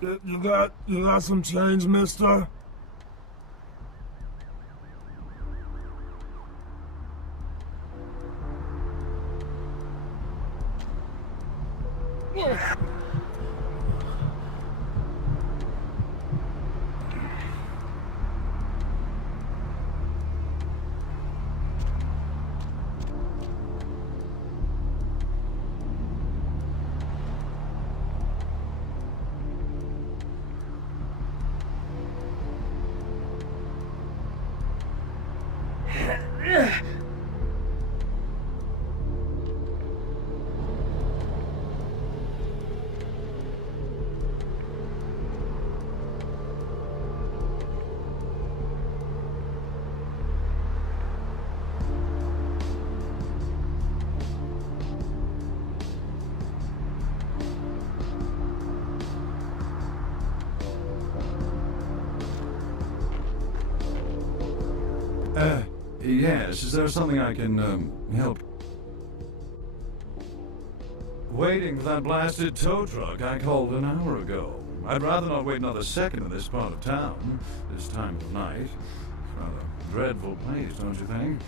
You got some change, mister? Yes, is there something I can, help? Waiting for that blasted tow truck I called an hour ago. I'd rather not wait another second in this part of town, this time of night. It's rather a dreadful place, don't you think?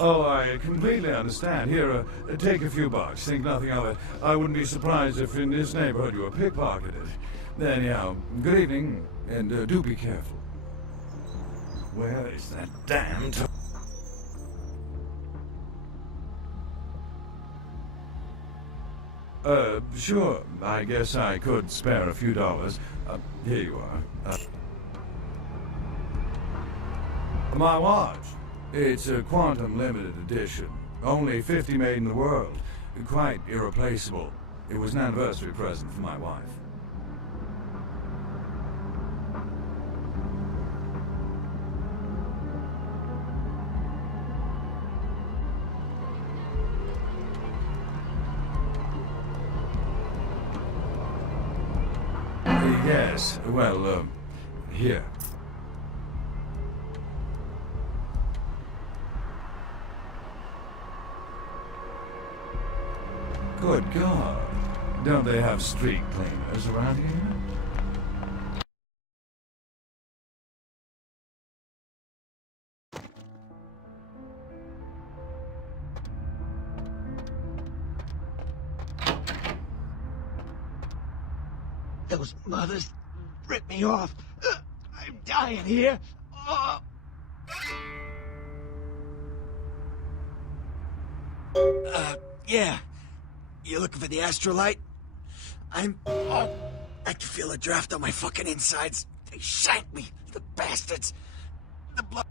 Oh, I completely understand. Here, take a few bucks. Think nothing of it. I wouldn't be surprised if in this neighborhood you were pickpocketed. Anyhow, good evening, and do be careful. Where is that damn sure. I guess I could spare a few dollars. Here you are. My watch. It's a quantum limited edition. Only 50 made in the world. Quite irreplaceable. It was an anniversary present for my wife. Yes, well, here. Good God. Don't they have street cleaners around here? Those mothers ripped me off. I'm dying here. Yeah. You looking for the astrolite? I can feel a draft on my fucking insides. They shanked me, the bastards. The blood.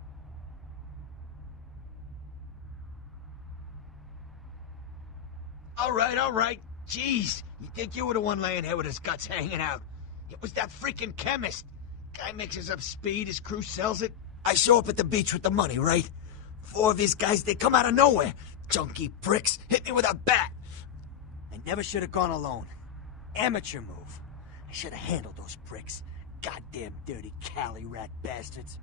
All right. Jeez, you think you were the one laying here with his guts hanging out? It was that freaking chemist. Guy mixes up speed, his crew sells it. I show up at the beach with the money, right? 4 of his guys, they come out of nowhere. Junky pricks, hit me with a bat. I never should have gone alone. Amateur move. I should have handled those pricks. Goddamn dirty Cali rat bastards.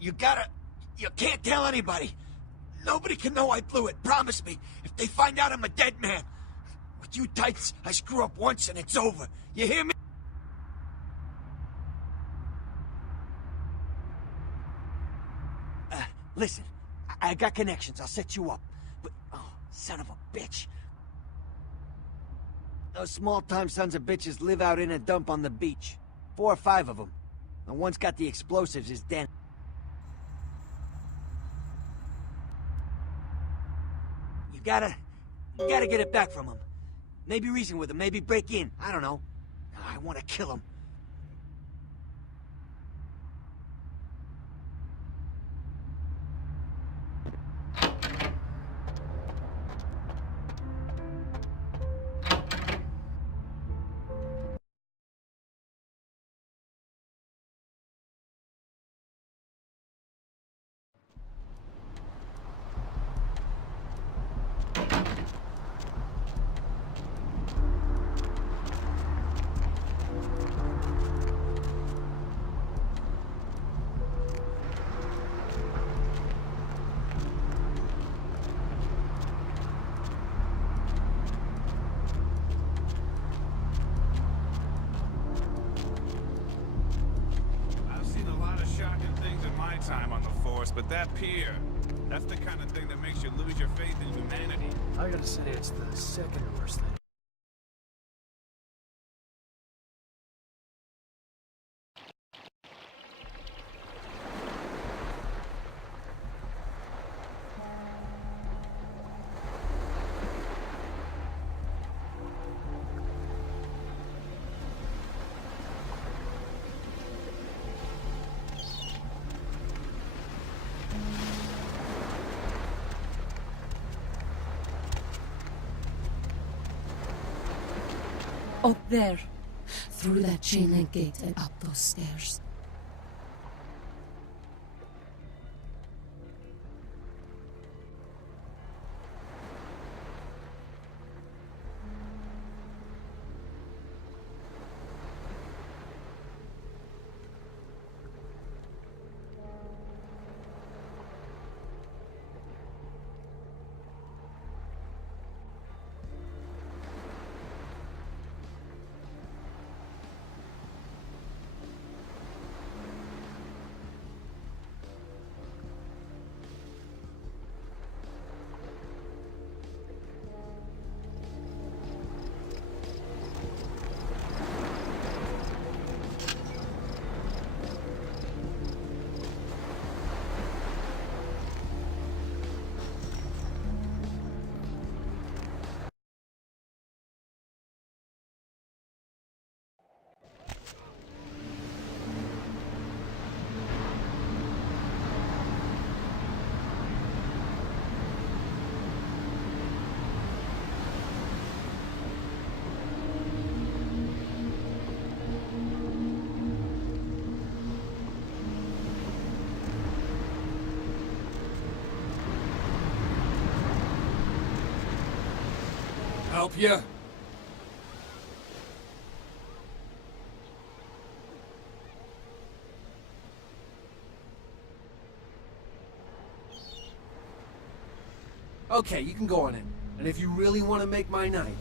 You can't tell anybody. Nobody can know I blew it, promise me. If they find out I'm a dead man. With you types, I screw up once and it's over. You hear me? Listen, I got connections. I'll set you up. But, oh, son of a bitch. Those small-time sons of bitches live out in a dump on the beach. 4 or 5 of them. The one's got the explosives is den. You gotta get it back from him. Maybe reason with him, maybe break in. I don't know. I want to kill him. that pier. That's the kind of thing that makes you lose your faith in humanity. I gotta say, it's the second worst thing. Up there. Through that chain link gate and up those stairs. Help ya? Okay, you can go on in. And if you really want to make my night,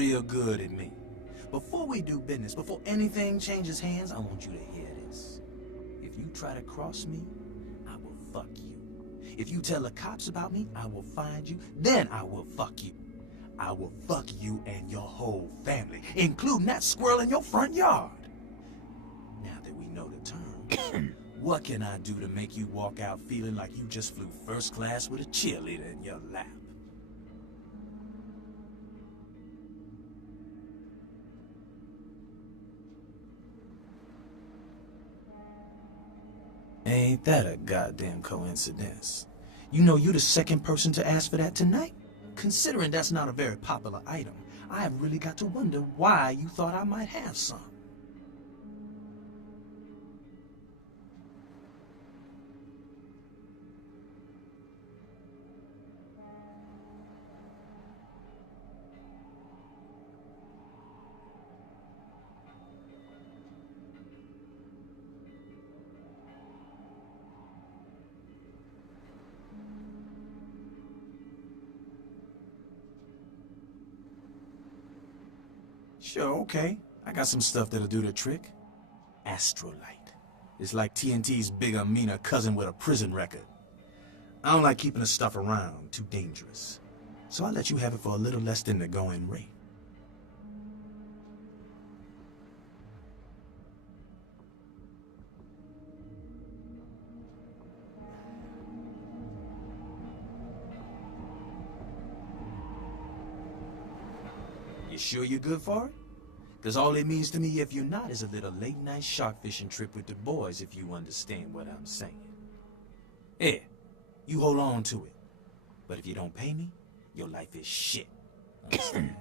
real good at me. Before we do business, before anything changes hands, I want you to hear this. If you try to cross me, I will fuck you. If you tell the cops about me, I will find you, then I will fuck you. I will fuck you and your whole family, including that squirrel in your front yard. Now that we know the term, What can I do to make you walk out feeling like you just flew first class with a cheerleader in your lap? Ain't that a goddamn coincidence? You know you're the second person to ask for that tonight? Considering that's not a very popular item, I have really got to wonder why you thought I might have some. Sure, okay. I got some stuff that'll do the trick. Astrolite. It's like TNT's bigger, meaner cousin with a prison record. I don't like keeping the stuff around, too dangerous. So I'll let you have it for a little less than the going rate. You sure you're good for it? Because all it means to me if you're not is a little late-night shark fishing trip with the boys, if you understand what I'm saying. Here, you hold on to it. But if you don't pay me, your life is shit. Understand?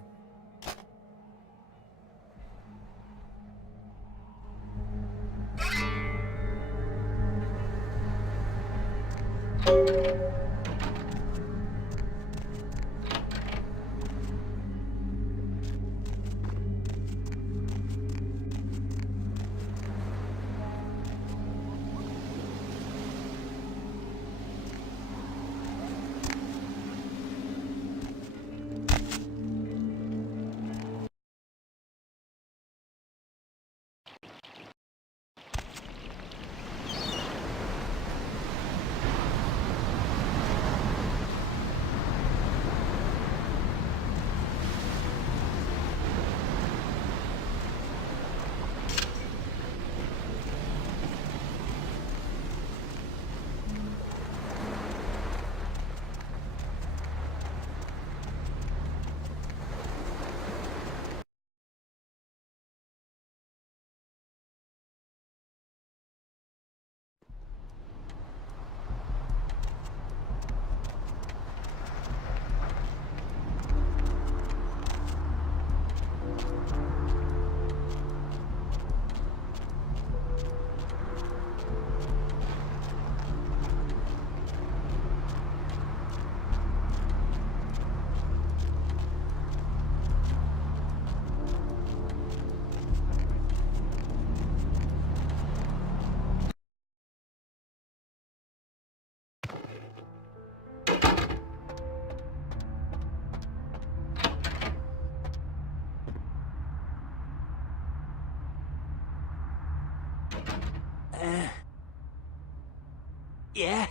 Yeah?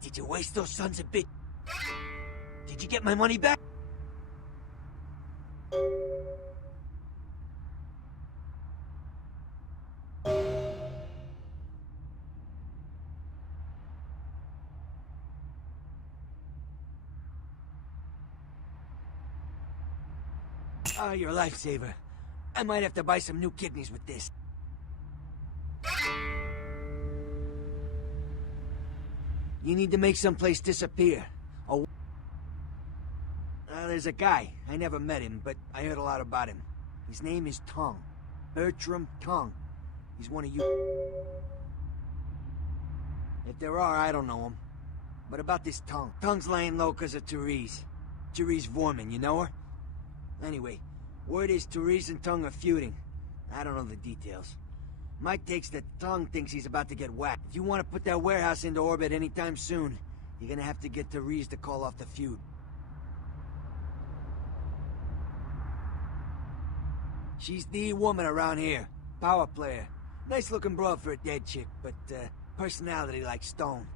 Did you waste those sons of bitch? Did you get my money back? Oh, you're a lifesaver. I might have to buy some new kidneys with this. You need to make someplace disappear. Oh, there's a guy. I never met him, but I heard a lot about him. His name is Tongue. Bertram Tongue. He's one of you. If there are, I don't know him. But about this Tongue. Tongue's laying low because of Therese. Therese Vorman, you know her? Anyway, word is Therese and Tongue are feuding. I don't know the details. Mike takes that Tongue thinks he's about to get whacked. If you want to put that warehouse into orbit anytime soon, you're gonna have to get Therese to call off the feud. She's the woman around here. Power player. Nice looking broad for a dead chick, but personality like stone.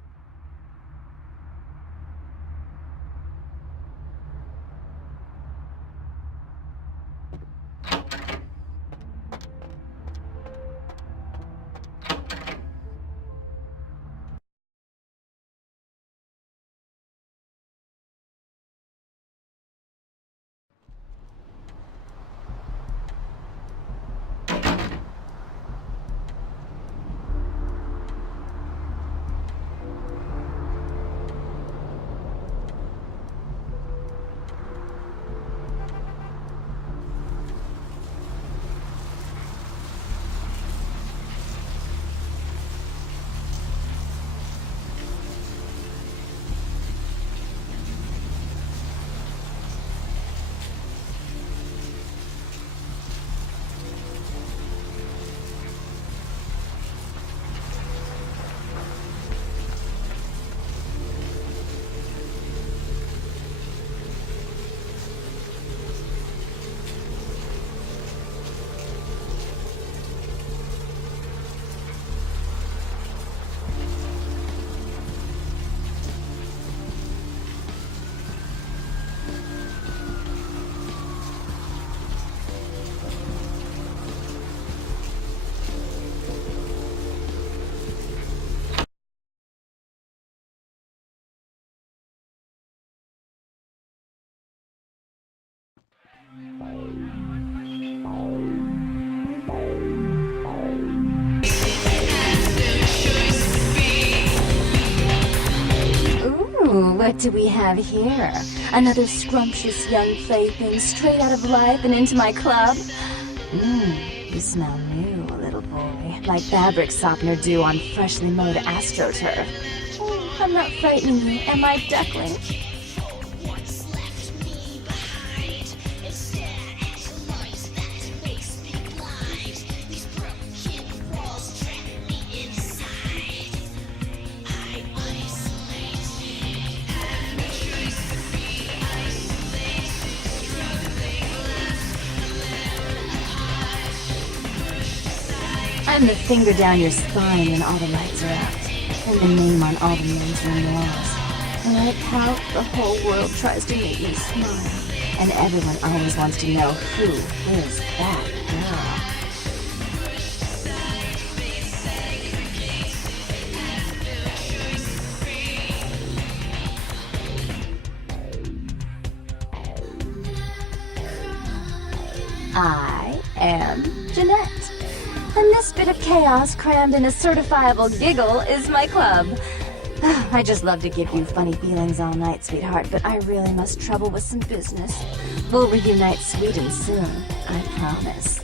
Ooh, what do we have here? Another scrumptious young plaything straight out of life and into my club? You smell new, little boy. Like fabric softener dew on freshly mowed astroturf. Oh, I'm not frightening you, am I, duckling? I'm the finger down your spine when all the lights are out, and the name on all the newsroom walls. And like how the whole world tries to make me smile, and everyone always wants to know who is that girl. I am Jeanette. And this bit of chaos crammed in a certifiable giggle is my club. I just love to give you funny feelings all night, sweetheart, but I really must trouble with some business. We'll reunite sweet and soon, I promise.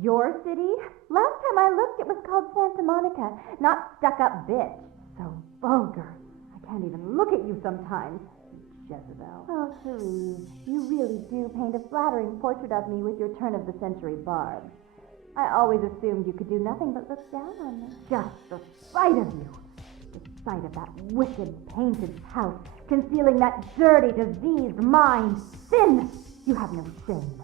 Your city? Last time I looked, it was called СантаМоника, not stuck-up bitch. So vulgar. I can't even look at you sometimes. Jezebel. Oh, Therese, you really do paint a flattering portrait of me with your turn-of-the-century barbs. I always assumed you could do nothing but look down on me. Just the sight of you. The sight of that wicked, painted house, concealing that dirty, diseased mind. Sin! You have no shame.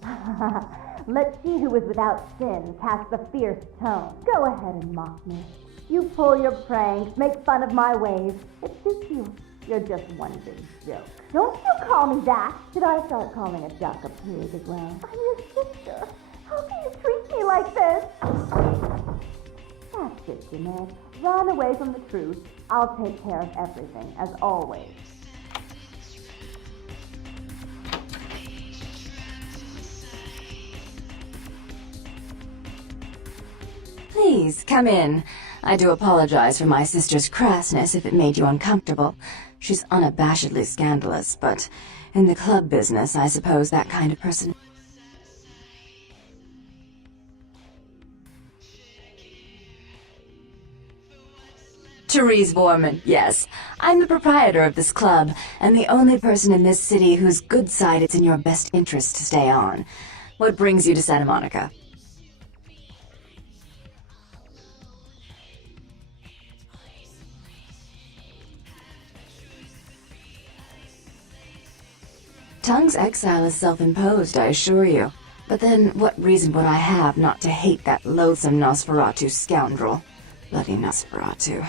Let she who is without sin cast the fierce tone. Go ahead and mock me. You pull your pranks, make fun of my ways. It suits you. You're just one big joke. Don't you call me that. Should I start calling a duck a pig as well? I'm your sister. How can you treat me like this? That's it, Jeanette. Run away from the truth. I'll take care of everything, as always. Please, come in. I do apologize for my sister's crassness if it made you uncomfortable. She's unabashedly scandalous, but in the club business, I suppose that kind of person... Therese Borman, yes. I'm the proprietor of this club, and the only person in this city whose good side it's in your best interest to stay on. What brings you to СантаМоника? Tongue's exile is self-imposed, I assure you. But then, what reason would I have not to hate that loathsome Nosferatu scoundrel? Bloody Nosferatu.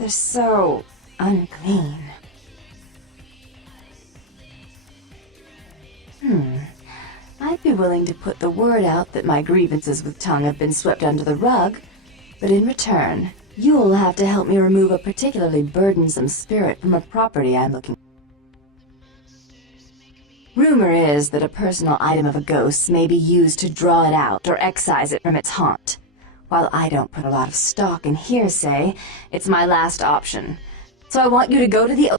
They're so unclean. I'd be willing to put the word out that my grievances with Tongue have been swept under the rug, but in return, you'll have to help me remove a particularly burdensome spirit from a property I'm looking for. Rumor is that a personal item of a ghost's may be used to draw it out or excise it from its haunt. While I don't put a lot of stock in hearsay, it's my last option. So I want you to go to the...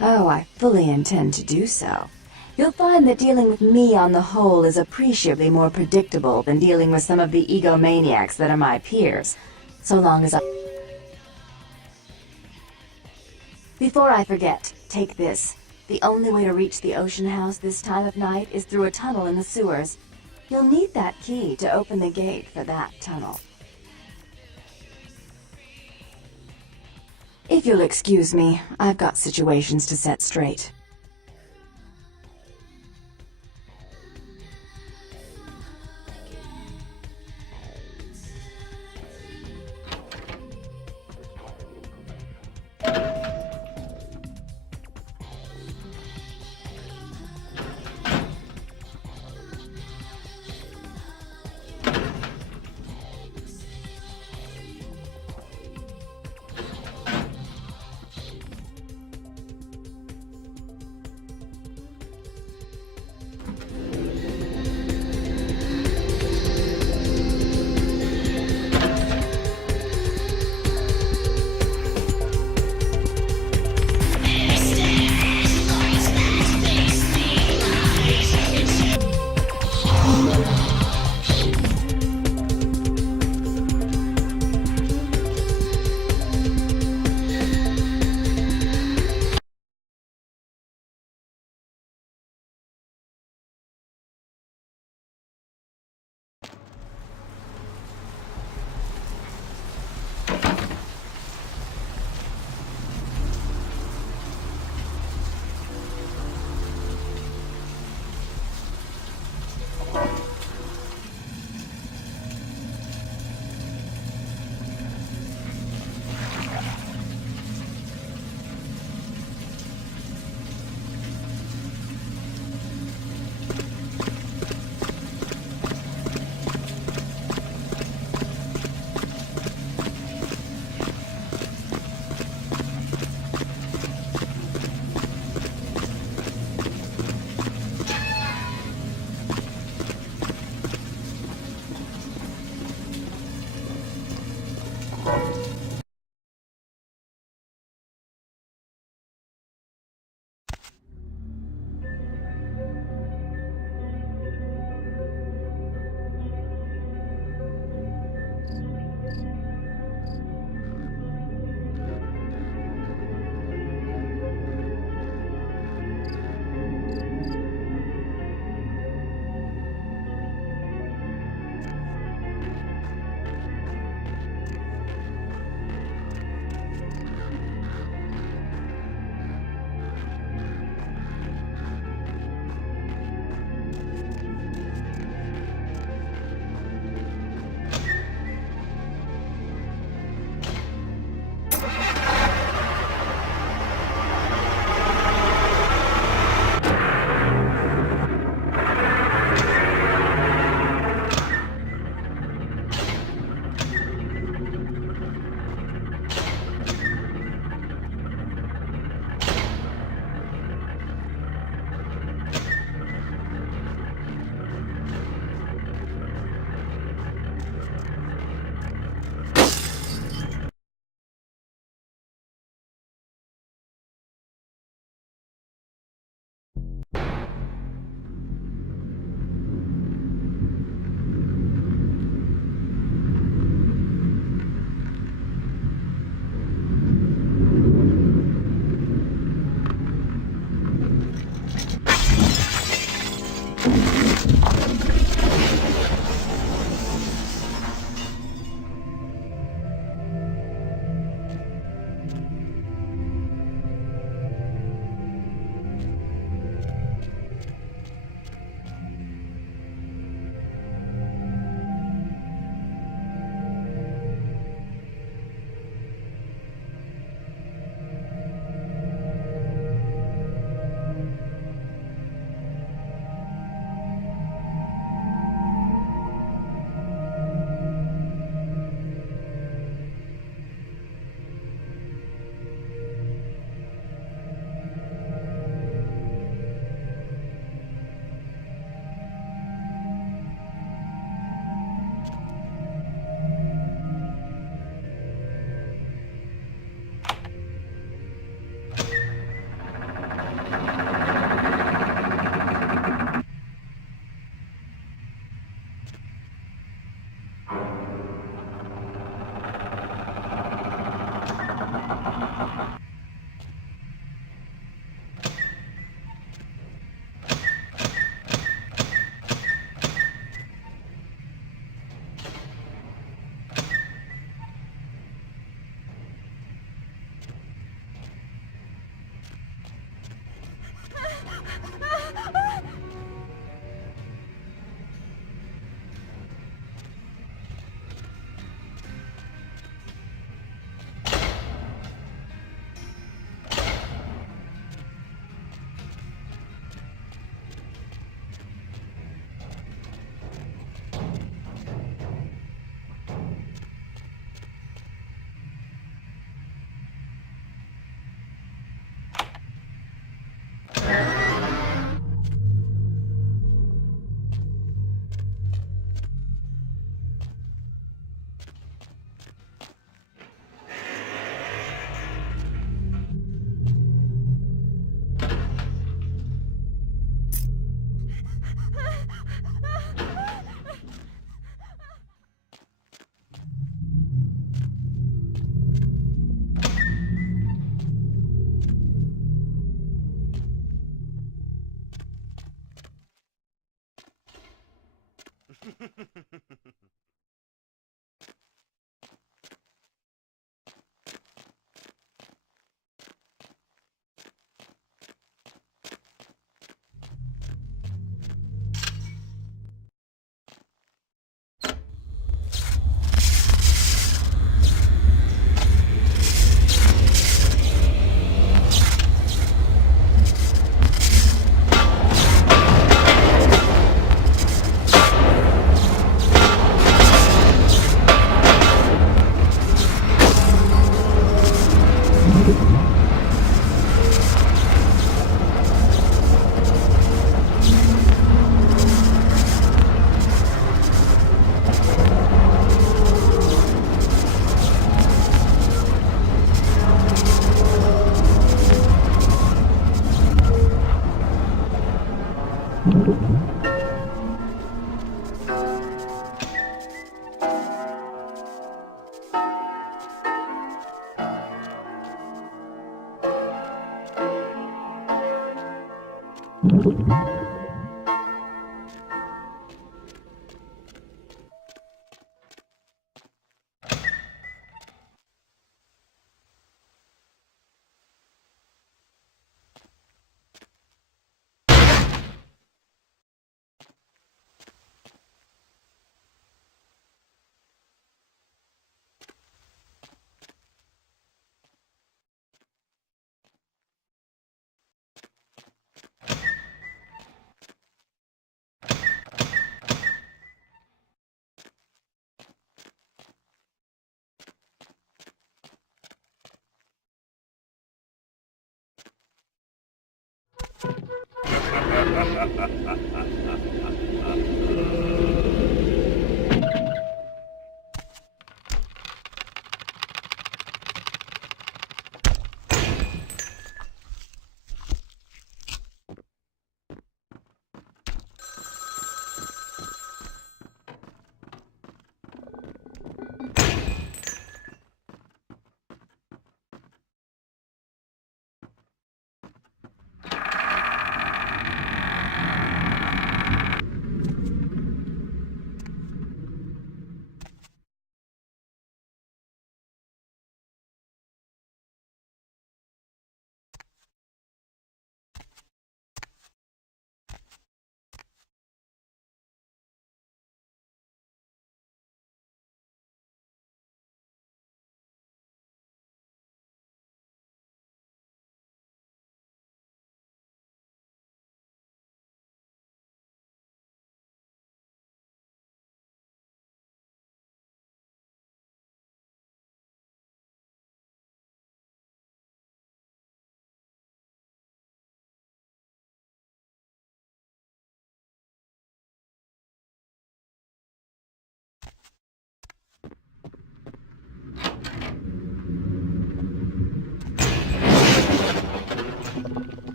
Oh, I fully intend to do so. You'll find that dealing with me on the whole is appreciably more predictable than dealing with some of the egomaniacs that are my peers, so long as I... Before I forget, take this. The only way to reach the ocean house this time of night is through a tunnel in the sewers. You'll need that key to open the gate for that tunnel. If you'll excuse me, I've got situations to set straight.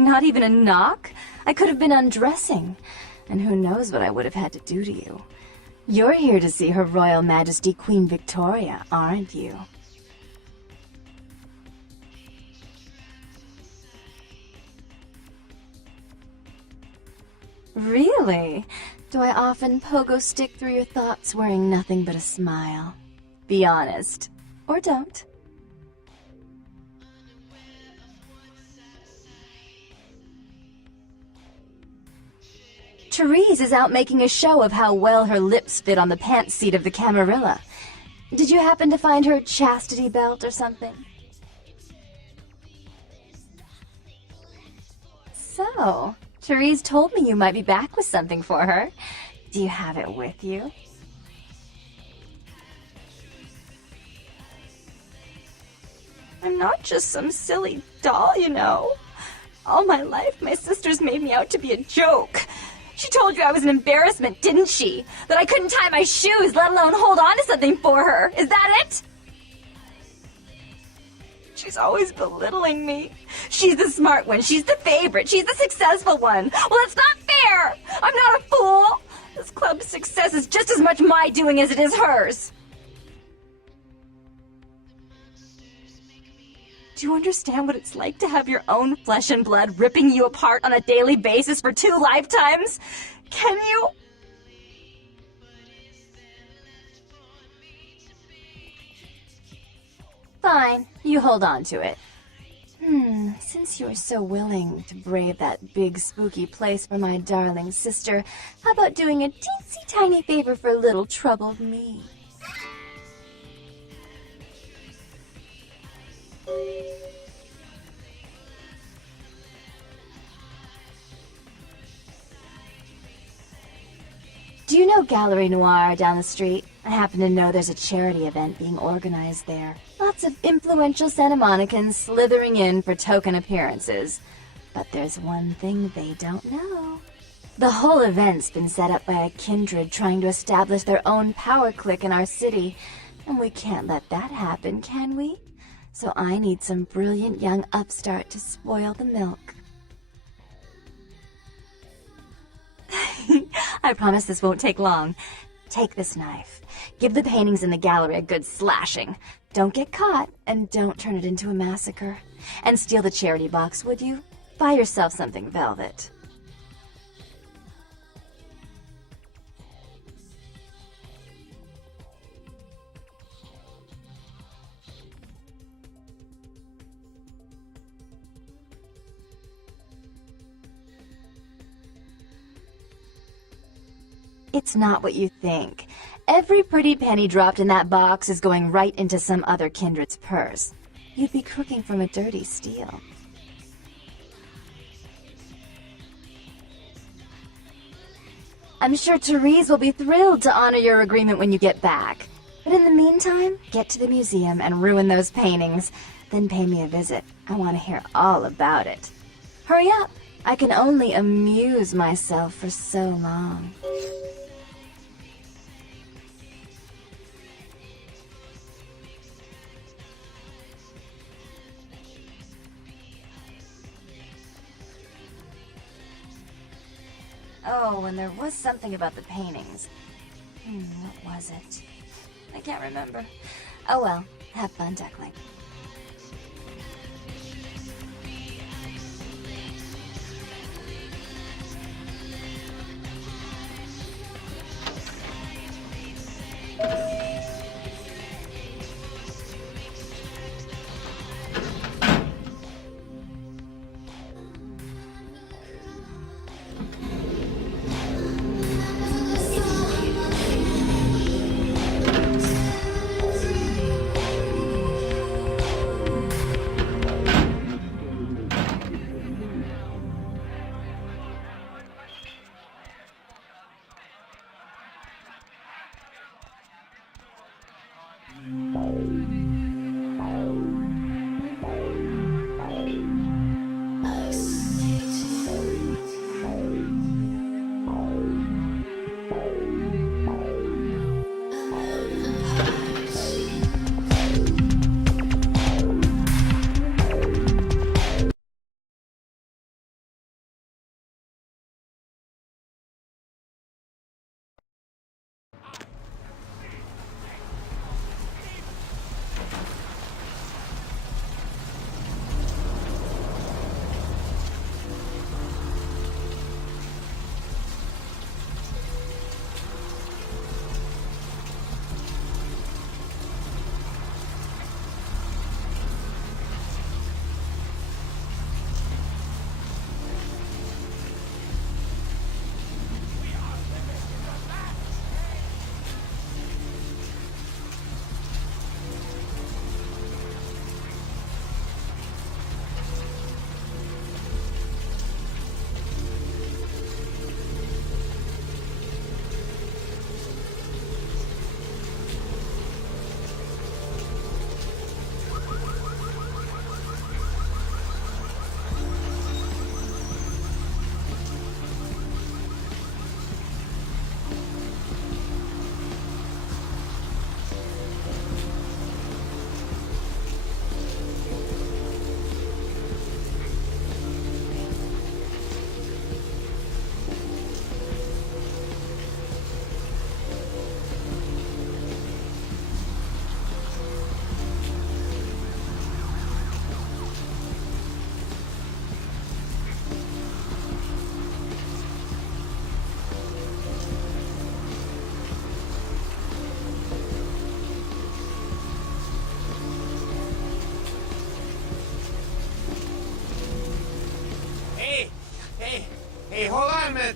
Not even a knock? I could have been undressing. And who knows what I would have had to do to you. You're here to see Her Royal Majesty Queen Victoria, aren't you? Really? Do I often pogo stick through your thoughts wearing nothing but a smile? Be honest. Or don't. Therese is out making a show of how well her lips fit on the pants seat of the Camarilla. Did you happen to find her chastity belt or something? So, Therese told me you might be back with something for her. Do you have it with you? I'm not just some silly doll, you know. All my life, my sisters made me out to be a joke. She told you I was an embarrassment, didn't she? That I couldn't tie my shoes, let alone hold on to something for her. Is that it? She's always belittling me. She's the smart one. She's the favorite. She's the successful one. Well, it's not fair. I'm not a fool. This club's success is just as much my doing as it is hers. Do you understand what it's like to have your own flesh and blood ripping you apart on a daily basis for 2 lifetimes? Can you? Fine, you hold on to it. Since you are so willing to brave that big spooky place for my darling sister, how about doing a teensy tiny favor for little troubled me? Do you know Gallery Noir down the street? I happen to know there's a charity event being organized there. Lots of influential СантаМоникans slithering in for token appearances. But there's one thing they don't know. The whole event's been set up by a kindred trying to establish their own power clique in our city. And we can't let that happen, can we? So I need some brilliant young upstart to spoil the milk. I promise this won't take long. Take this knife. Give the paintings in the gallery a good slashing. Don't get caught, and don't turn it into a massacre. And steal the charity box, would you? Buy yourself something velvet. It's not what you think. Every pretty penny dropped in that box is going right into some other kindred's purse. You'd be crooking from a dirty steal. I'm sure Therese will be thrilled to honor your agreement when you get back. But in the meantime, get to the museum and ruin those paintings. Then pay me a visit. I want to hear all about it. Hurry up! I can only amuse myself for so long. Oh, and there was something about the paintings. What was it? I can't remember. Oh well, have fun, duckling.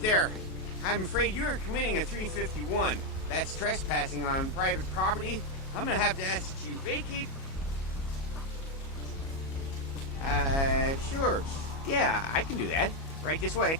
there. I'm afraid you're committing a 351. That's trespassing on private property. I'm gonna have to ask that you vacate. Sure. Yeah, I can do that. Right this way.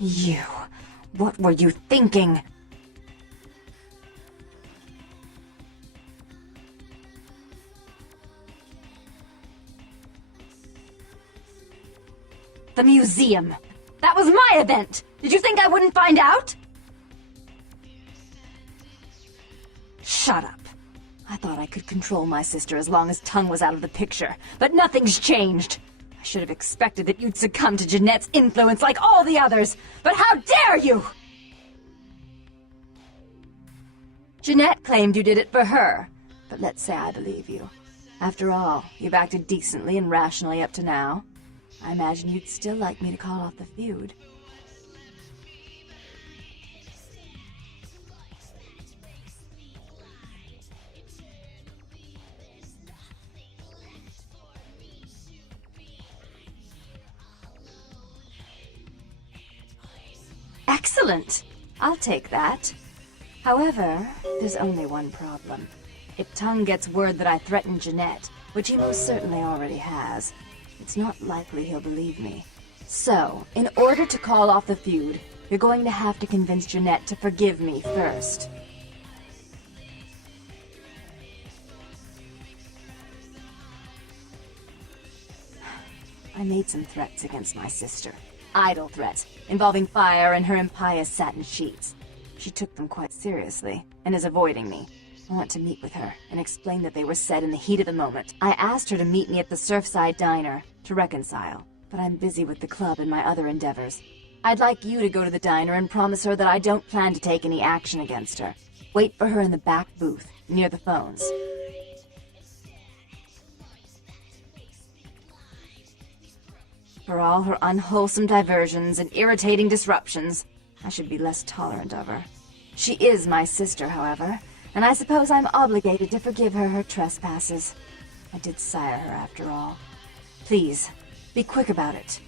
You. What were you thinking? The museum. That was my event. Did you think I wouldn't find out? Shut up. I thought I could control my sister as long as Tongue was out of the picture, but nothing's changed. I should have expected that you'd succumb to Jeanette's influence like all the others, but how dare you! Jeanette claimed you did it for her, but let's say I believe you. After all, you've acted decently and rationally up to now. I imagine you'd still like me to call off the feud. Excellent! I'll take that. However, there's only one problem. If Tongue gets word that I threatened Jeanette, which he most certainly already has, it's not likely he'll believe me. So, in order to call off the feud, you're going to have to convince Jeanette to forgive me first. I made some threats against my sister. Idle threats, involving fire and her impious satin sheets. She took them quite seriously, and is avoiding me. I want to meet with her, and explain that they were said in the heat of the moment. I asked her to meet me at the Surfside Diner, to reconcile, but I'm busy with the club and my other endeavors. I'd like you to go to the diner and promise her that I don't plan to take any action against her. Wait for her in the back booth, near the phones. For all her unwholesome diversions and irritating disruptions, I should be less tolerant of her. She is my sister, however, and I suppose I'm obligated to forgive her trespasses. I did sire her, after all. Please, be quick about it.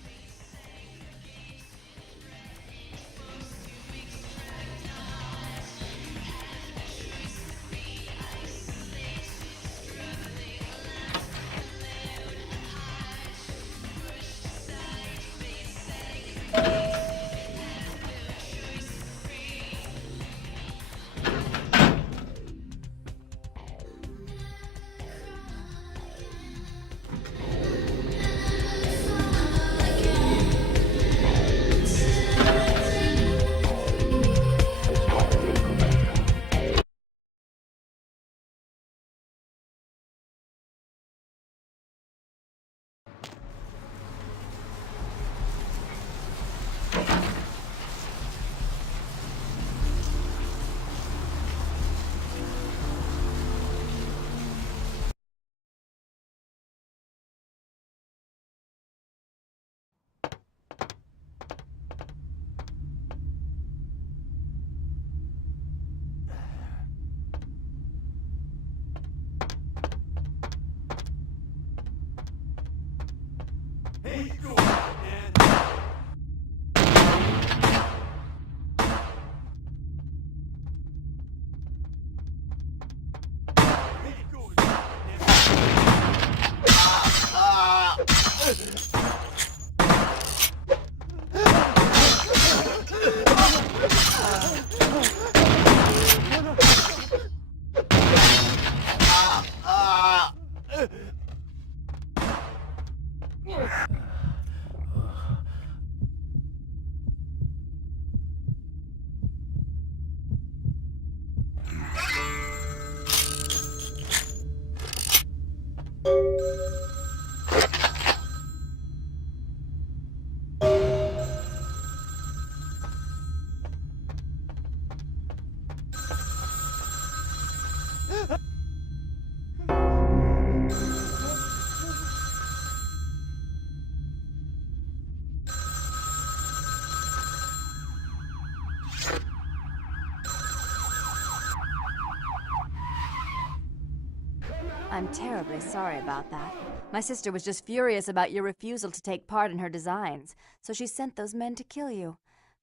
I'm terribly sorry about that. My sister was just furious about your refusal to take part in her designs, so she sent those men to kill you.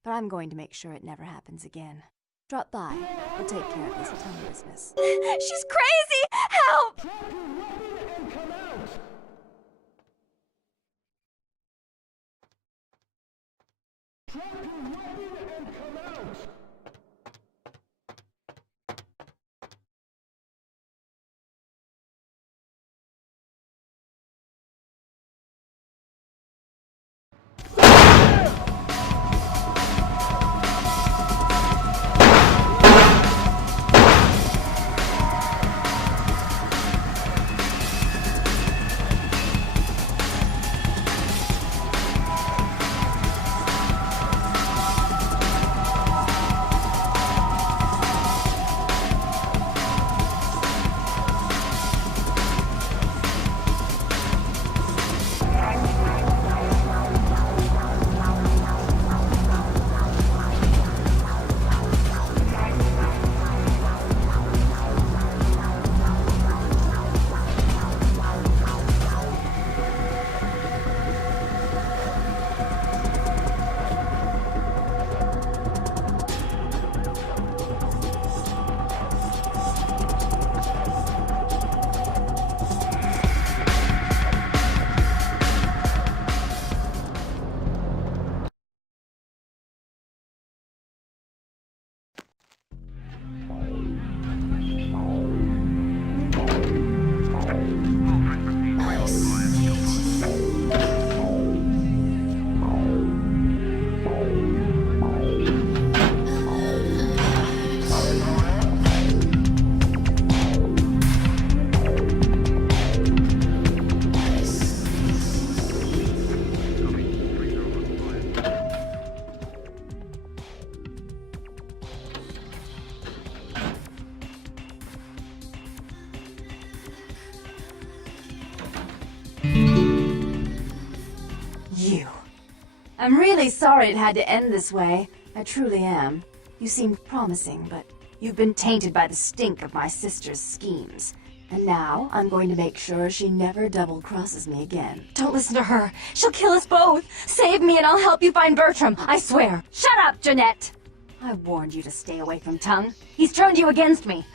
But I'm going to make sure it never happens again. Drop by. We'll take care of this tongue business. She's crazy! Help! I'm really sorry it had to end this way. I truly am. You seemed promising, but you've been tainted by the stink of my sister's schemes. And now, I'm going to make sure she never double-crosses me again. Don't listen to her. She'll kill us both. Save me and I'll help you find Bertram, I swear. Shut up, Jeanette! I warned you to stay away from Tongue. He's turned you against me.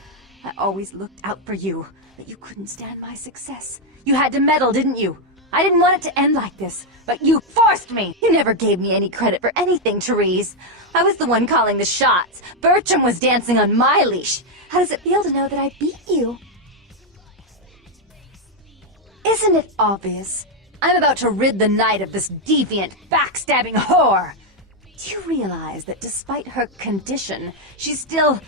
I always looked out for you, but you couldn't stand my success. You had to meddle, didn't you? I didn't want it to end like this, but you forced me! You never gave me any credit for anything, Therese. I was the one calling the shots. Bertram was dancing on my leash. How does it feel to know that I beat you? Isn't it obvious? I'm about to rid the night of this deviant, backstabbing whore! Do you realize that despite her condition, she's still...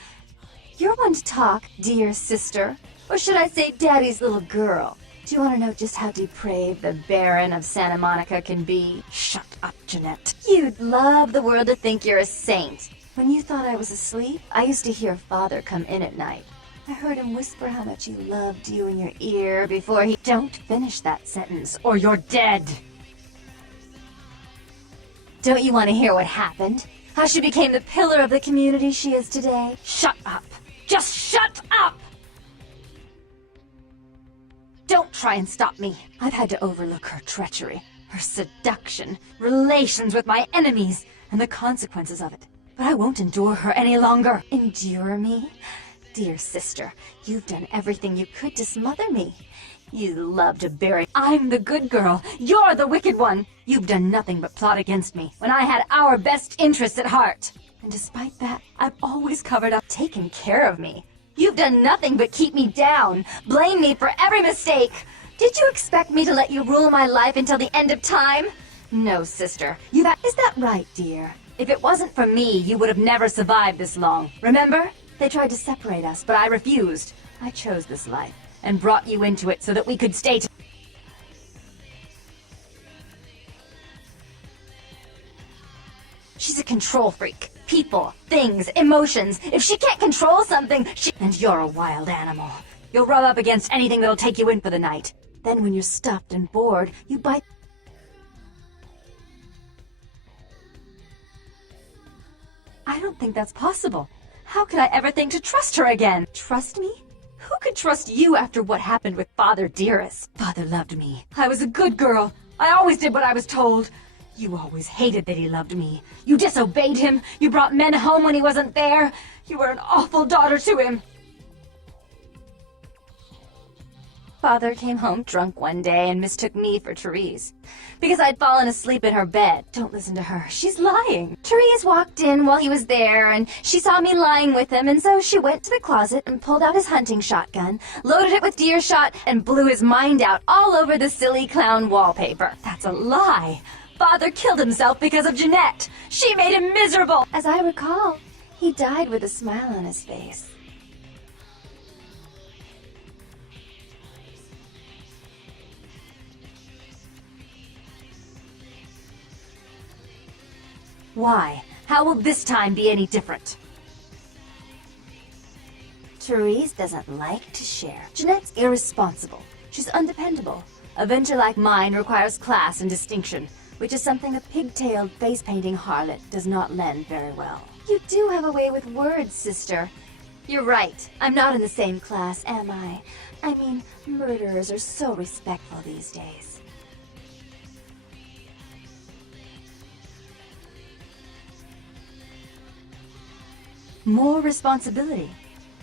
You're one to talk, dear sister. Or should I say daddy's little girl? Do you want to know just how depraved the Baron of СантаМоника can be? Shut up, Jeanette. You'd love the world to think you're a saint. When you thought I was asleep, I used to hear Father come in at night. I heard him whisper how much he loved you in your ear before he... Don't finish that sentence, or you're dead! Don't you want to hear what happened? How she became the pillar of the community she is today? Shut up! Just shut up! Don't try and stop me. I've had to overlook her treachery, her seduction, relations with my enemies, and the consequences of it. But I won't endure her any longer. Endure me? Dear sister, you've done everything you could to smother me. You love to bury... I'm the good girl. You're the wicked one. You've done nothing but plot against me when I had our best interests at heart. And despite that, I've always covered up, taken care of me. You've done nothing but keep me down, blame me for every mistake. Did you expect me to let you rule my life until the end of time? No, sister. Is that right, dear? If it wasn't for me, you would have never survived this long. Remember? They tried to separate us, but I refused. I chose this life, and brought you into it so that we could stay together. She's a control freak. People, things, emotions. If she can't control something, And you're a wild animal. You'll rub up against anything that'll take you in for the night. Then when you're stuffed and bored, you bite... I don't think that's possible. How could I ever think to trust her again? Trust me? Who could trust you after what happened with Father Dearest? Father loved me. I was a good girl. I always did what I was told. You always hated that he loved me. You disobeyed him. You brought men home when he wasn't there. You were an awful daughter to him. Father came home drunk one day and mistook me for Therese. Because I'd fallen asleep in her bed. Don't listen to her. She's lying. Therese walked in while he was there, and she saw me lying with him, and so she went to the closet and pulled out his hunting shotgun, loaded it with deer shot, and blew his mind out all over the silly clown wallpaper. That's a lie. Father killed himself because of Jeanette. She made him miserable. As I recall, he died with a smile on his face. Why? How will this time be any different? Therese doesn't like to share. Jeanette's irresponsible. She's undependable. A venture like mine requires class and distinction, which is something a pigtailed face-painting harlot does not lend very well. You do have a way with words, sister. You're right. I'm not in the same class, am I? I mean, murderers are so respectful these days. More responsibility.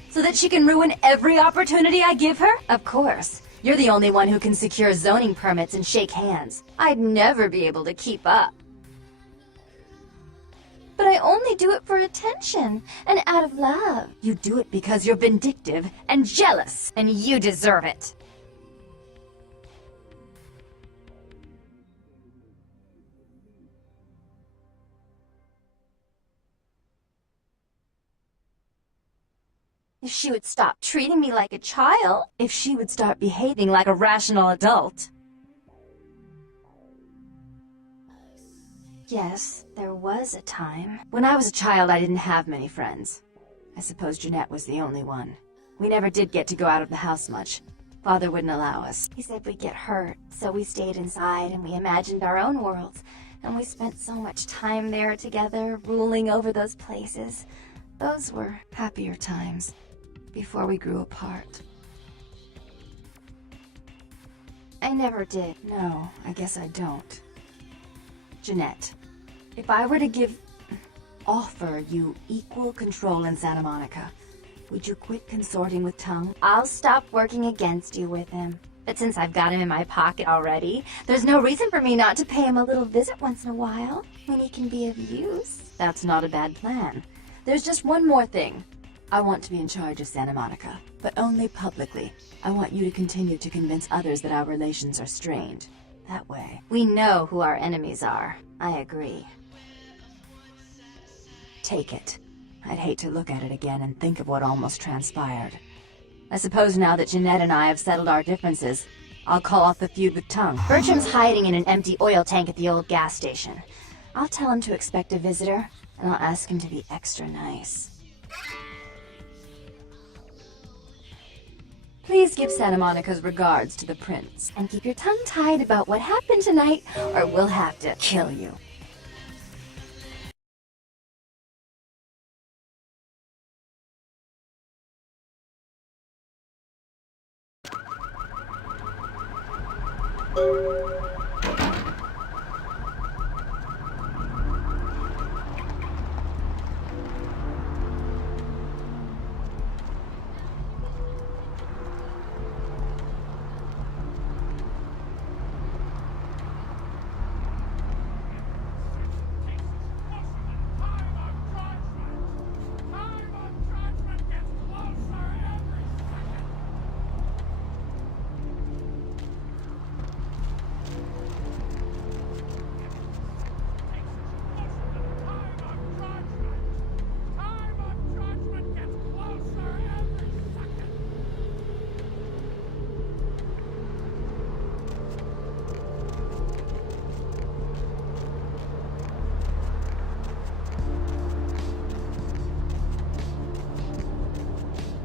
So that she can ruin every opportunity I give her? Of course. You're the only one who can secure zoning permits and shake hands. I'd never be able to keep up. But I only do it for attention and out of love. You do it because you're vindictive and jealous, and you deserve it. If she would stop treating me like a child, if she would start behaving like a rational adult. Yes, there was a time. When I was a child, I didn't have many friends. I suppose Jeanette was the only one. We never did get to go out of the house much. Father wouldn't allow us. He said we'd get hurt, so we stayed inside and we imagined our own worlds. And we spent so much time there together, ruling over those places. Those were happier times, before we grew apart. I never did. No, I guess I don't. Jeanette, if I were to offer you equal control in Santa Monica, would you quit consorting with Tongue? I'll stop working against you with him. But since I've got him in my pocket already, there's no reason for me not to pay him a little visit once in a while, when he can be of use. That's not a bad plan. There's just one more thing. I want to be in charge of Santa Monica, but only publicly. I want you to continue to convince others that our relations are strained. That way, we know who our enemies are. I agree. Take it. I'd hate to look at it again and think of what almost transpired. I suppose now that Jeanette and I have settled our differences, I'll call off the feud with Tongue. Bertram's hiding in an empty oil tank at the old gas station. I'll tell him to expect a visitor, and I'll ask him to be extra nice. Please give Santa Monica's regards to the prince, and keep your tongue tied about what happened tonight, or we'll have to kill you.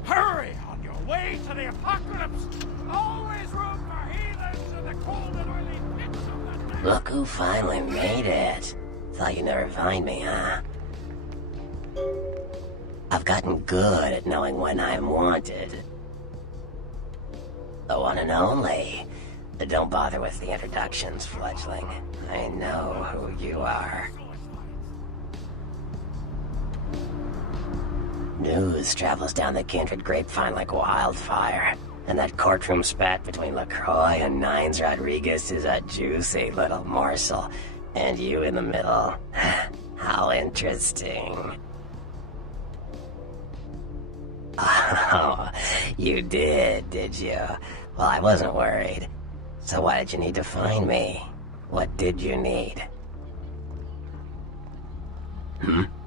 Hurry on your way to the apocalypse! Always room for heathens in the cold and oily pits of the night! Look who finally made it. Thought you'd never find me, huh? I've gotten good at knowing when I'm wanted. The one and only. Don't bother with the introductions, fledgling. I know who you are. News travels down the kindred grapevine like wildfire. And that courtroom spat between LaCroix and Nines Rodriguez is a juicy little morsel. And you in the middle. How interesting. Oh, you did you? Well, I wasn't worried. So why did you need to find me? What did you need?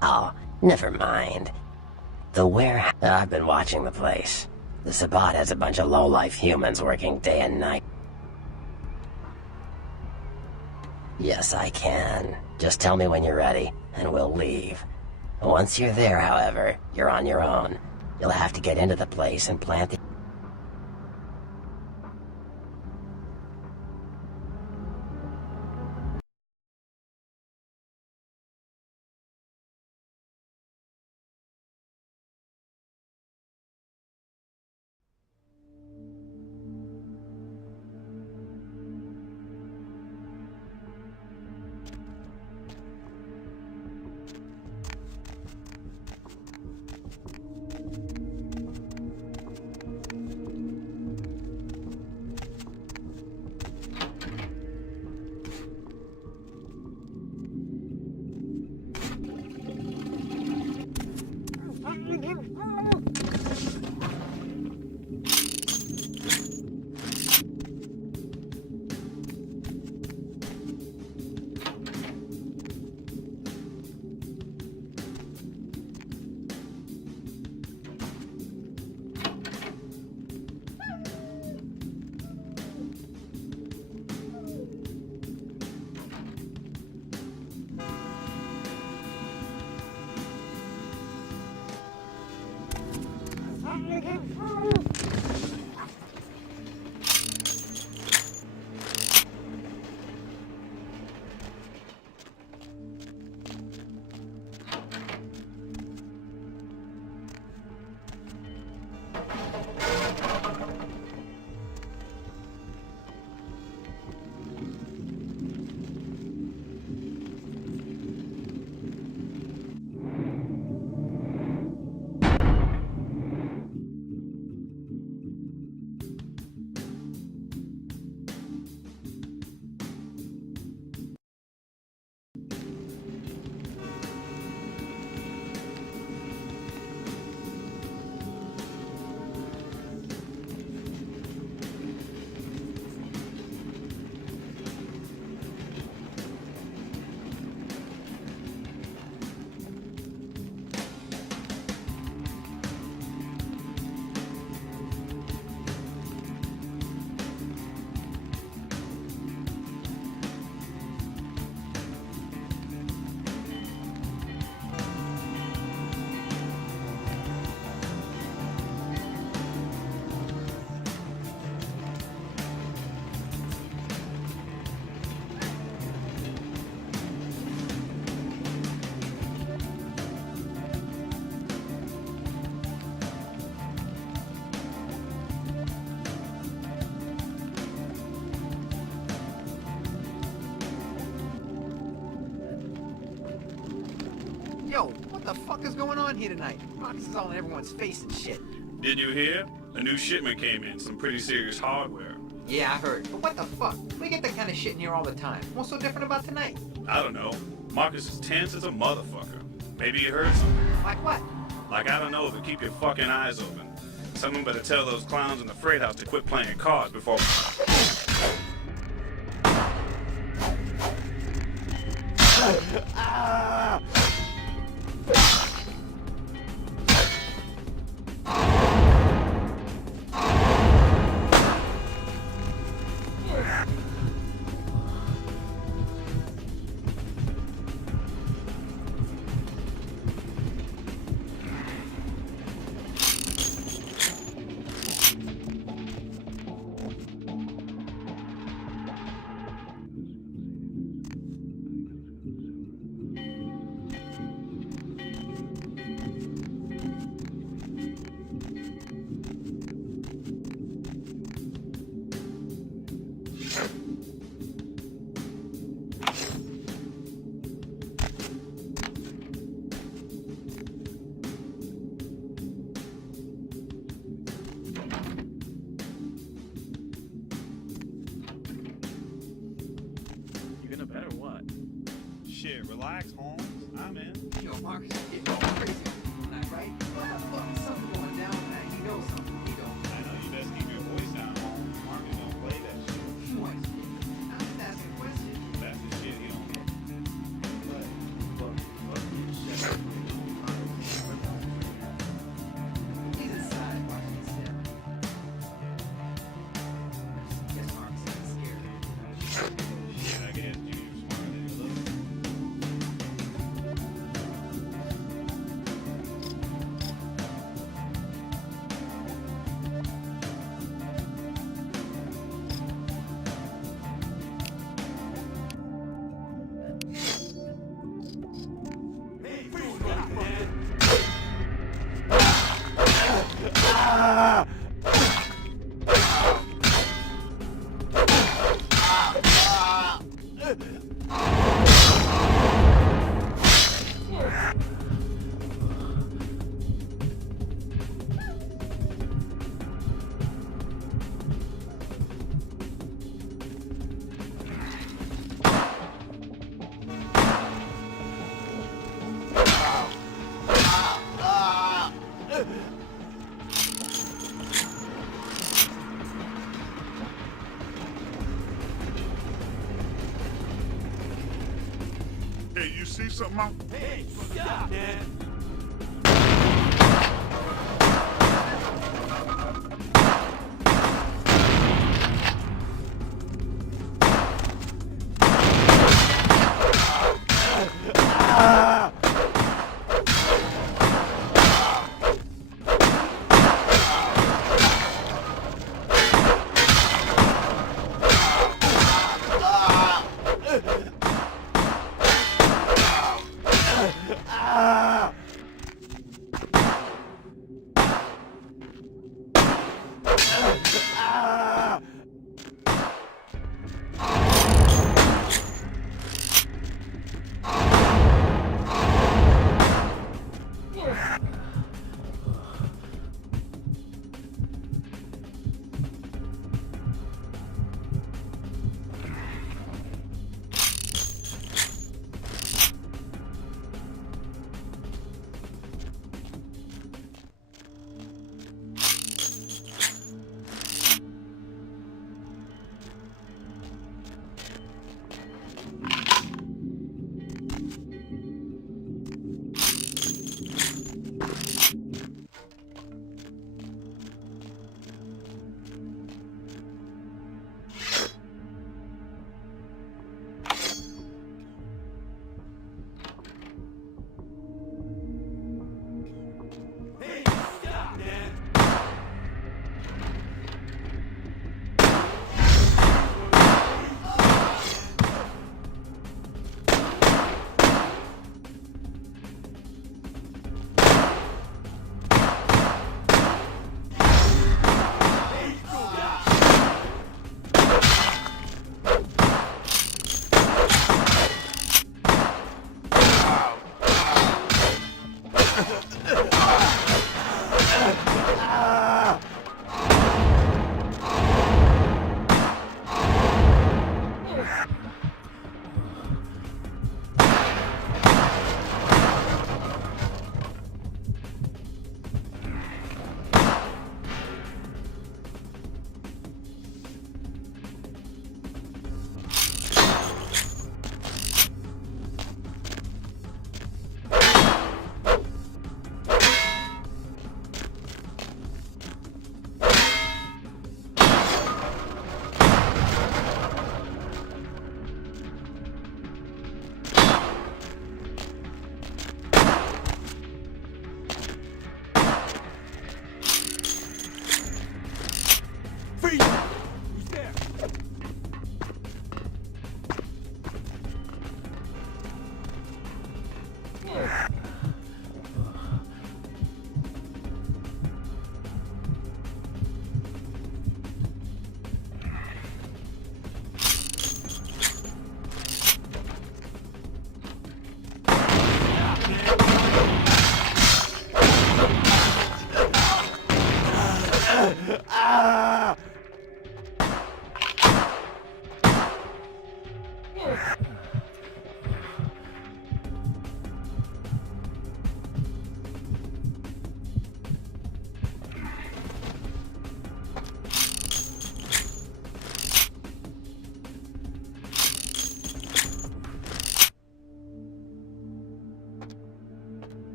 Oh, never mind. The warehouse... I've been watching the place. The Sabbat has a bunch of low-life humans working day and night. Yes, I can. Just tell me when you're ready, and we'll leave. Once you're there, however, you're on your own. You'll have to get into the place and plant the... Yo, what the fuck is going on here tonight? Marcus is all in everyone's face and shit. Did you hear? A new shipment came in, some pretty serious hardware. Yeah, I heard. But what the fuck? We get that kind of shit in here all the time. What's so different about tonight? I don't know. Marcus is tense as a motherfucker. Maybe you heard something. Like what? Like, I don't know, but keep your fucking eyes open. Someone better tell those clowns in the freight house to quit playing cards before... Shit, relax, Holmes. I'm in. Yo, Marcus is getting all crazy tonight, right? What the fuck? Something going down tonight. He knows something. He don't. I know you best keep your voice down, Holmes. Marcus don't play that shit. What? I'm just asking a question. That's the shit he don't get. He's inside watching his step. Guess Marcus isn't scared. Shit, I guess Junior's smarter than you look. Hey, you see something out? Hey, stop, man. Freeze! Who's there?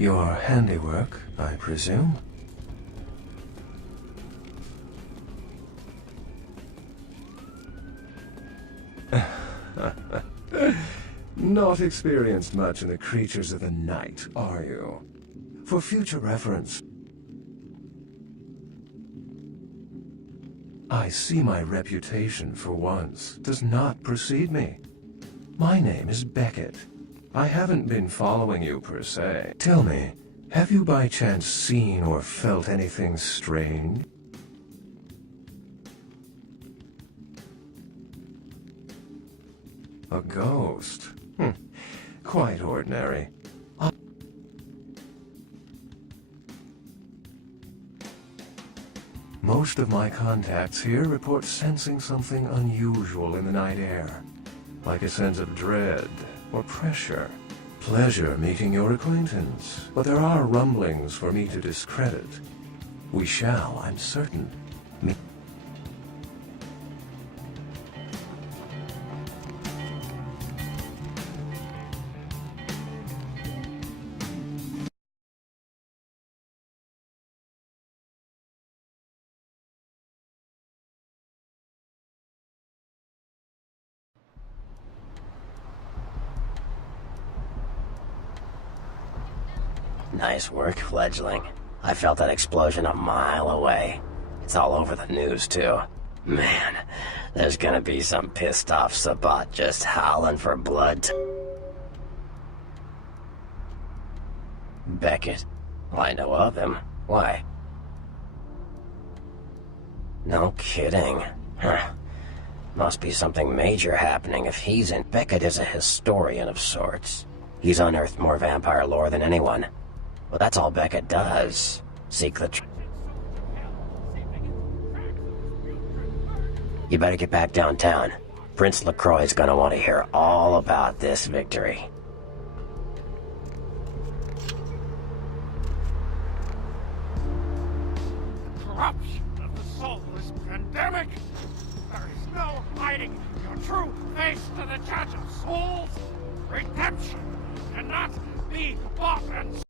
Your handiwork, I presume? Not experienced much in the creatures of the night, are you? For future reference, I see my reputation, for once, does not precede me. My name is Beckett. I haven't been following you per se. Tell me, have you by chance seen or felt anything strange? A ghost? Quite ordinary. Most of my contacts here report sensing something unusual in the night air, like a sense of dread or pressure. Pleasure meeting your acquaintance, but there are rumblings for me to discredit. We shall, I'm certain, meet. Nice work, fledgling. I felt that explosion a mile away. It's all over the news, too. Man, there's gonna be some pissed-off Sabat just howling for blood. Beckett? Well, I know of him. Why? No kidding. Huh. Must be something major happening if he's in. Beckett is a historian of sorts. He's unearthed more vampire lore than anyone. Well, that's all Beckett does. Seek the truth. You better get back downtown. Prince LaCroix's gonna want to hear all about this victory. Corruption of the soulless pandemic! There is no hiding your true face to the judge of souls! Redemption cannot be bought and